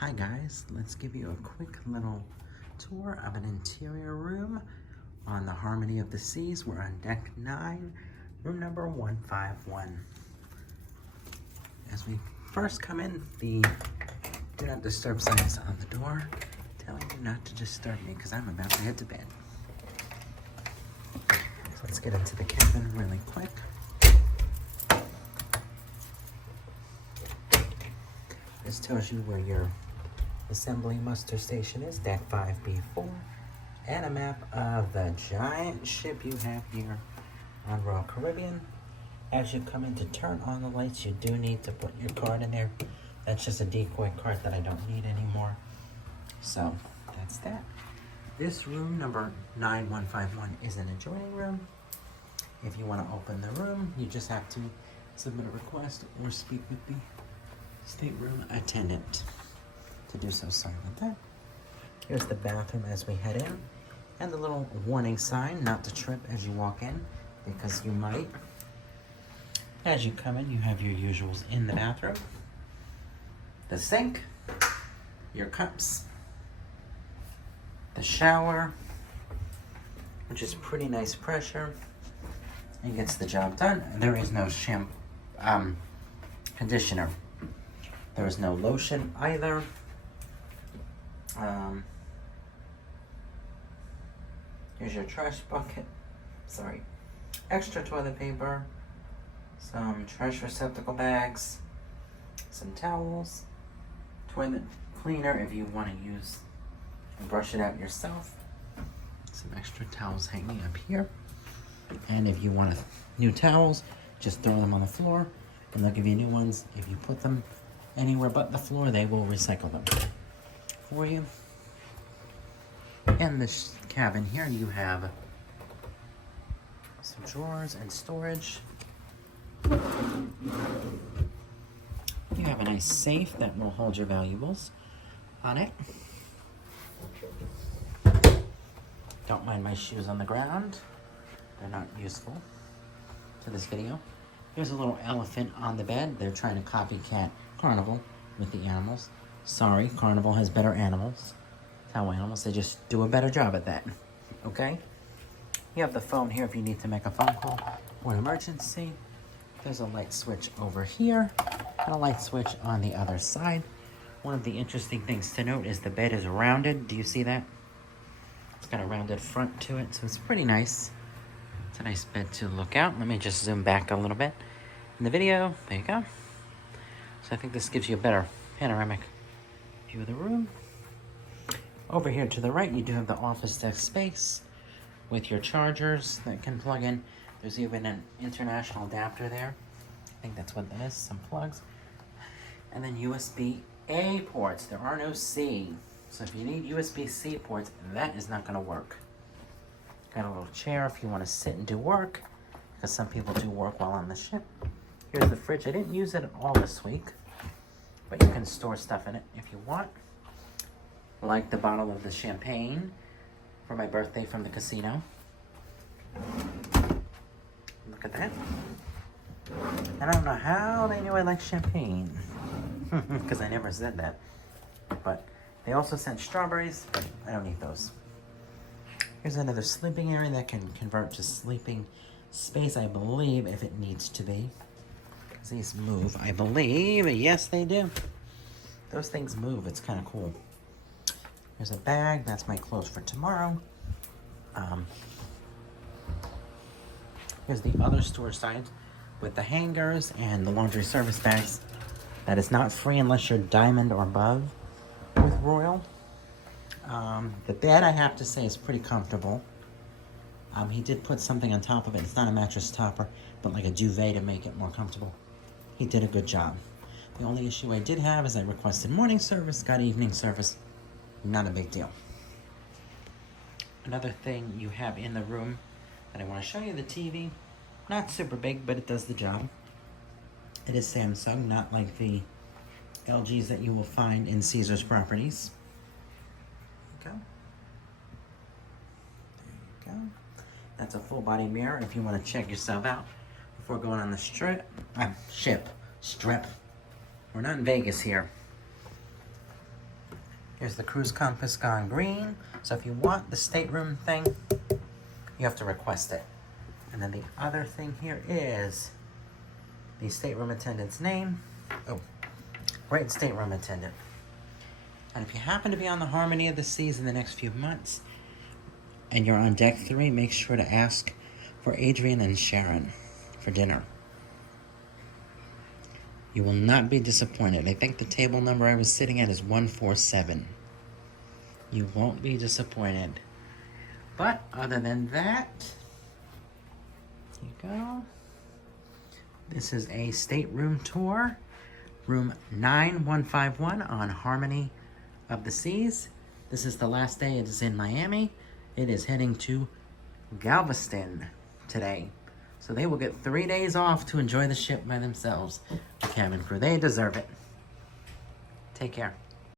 Hi guys, let's give you a quick little tour of an interior room on the Harmony of the Seas. We're on deck 9, room number 151. As we first come in, the do not disturb sign is on the door, telling you not to disturb me because I'm about to head to bed. So let's get into the cabin really quick. This tells you where your assembly muster station is, deck 5B4, and a map of the giant ship you have here on Royal Caribbean. As you come in to turn on the lights, you do need to put your card in there. That's just a decoy card that I don't need anymore. So that's that. This room, number 9151, is an adjoining room. If you want to open the room, you just have to submit a request or speak with the stateroom attendant. To do so, sorry about that. Here's the bathroom as we head in, and the little warning sign not to trip as you walk in, because you might. As you come in, you have your usuals in the bathroom. The sink, your cups, the shower, which is pretty nice pressure and gets the job done. There is no conditioner. There is no lotion either. Here's your trash bucket. Sorry. Extra toilet paper. Some trash receptacle bags. Some towels. Toilet cleaner if you want to use and brush it out yourself. Some extra towels hanging up here. And if you want new towels, just throw them on the floor and they'll give you new ones. If you put them anywhere but the floor, they will recycle them for you. In this cabin here, you have some drawers and storage. You have a nice safe that will hold your valuables on it. Don't mind my shoes on the ground. They're not useful to this video. Here's a little elephant on the bed. They're trying to copycat Carnival with the animals. Sorry, Carnival has better animals. Tower animals, they just do a better job at that. Okay? You have the phone here if you need to make a phone call or an emergency. There's a light switch over here and a light switch on the other side. One of the interesting things to note is the bed is rounded. Do you see that? It's got a rounded front to it, so it's pretty nice. It's a nice bed to look out. Let me just zoom back a little bit in the video. There you go. So I think this gives you a better panoramic view of the room. Over here to the right, you do have the office desk space with your chargers that can plug in. There's even an international adapter there. I think that's what that is, some plugs. And then USB-A ports. There are no C. So if you need USB-C ports, that is not gonna work. Got a little chair if you want to sit and do work, because some people do work while on the ship. Here's the fridge. I didn't use it at all this week, but you can store stuff in it if you want. Like the bottle of the champagne for my birthday from the casino. Look at that. And I don't know how they knew I like champagne, because I never said that. But they also sent strawberries, but I don't eat those. Here's another sleeping area that can convert to sleeping space, I believe, if it needs to be. Because these move, I believe. Yes, they do. Those things move. It's kind of cool. Here's a bag. That's my clothes for tomorrow. Here's the other storage side with the hangers and the laundry service bags. That is not free unless you're diamond or above with Royal. The bed, I have to say, is pretty comfortable. He did put something on top of it. It's not a mattress topper, but like a duvet to make it more comfortable. He did a good job. The only issue I did have is I requested morning service, got evening service. Not a big deal. Another thing you have in the room that I want to show you, the TV. Not super big, but it does the job. It is Samsung, not like the LGs that you will find in Caesars properties. There you go. There you go. That's a full body mirror if you want to check yourself out before going on the strip. We're not in Vegas here. Here's the cruise compass gone green. So if you want the stateroom thing, you have to request it. And then the other thing here is the stateroom attendant's name. Oh, great stateroom attendant. And if you happen to be on the Harmony of the Seas in the next few months, and you're on deck 3, make sure to ask for Adrian and Sharon for dinner. You will not be disappointed. I think the table number I was sitting at is 147. You won't be disappointed. But other than that, here you go. This is a stateroom tour. Room 9151 on Harmony of the Seas. This is the last day. It is in Miami. It is heading to Galveston today. So they will get 3 days off to enjoy the ship by themselves. The cabin crew, they deserve it. Take care.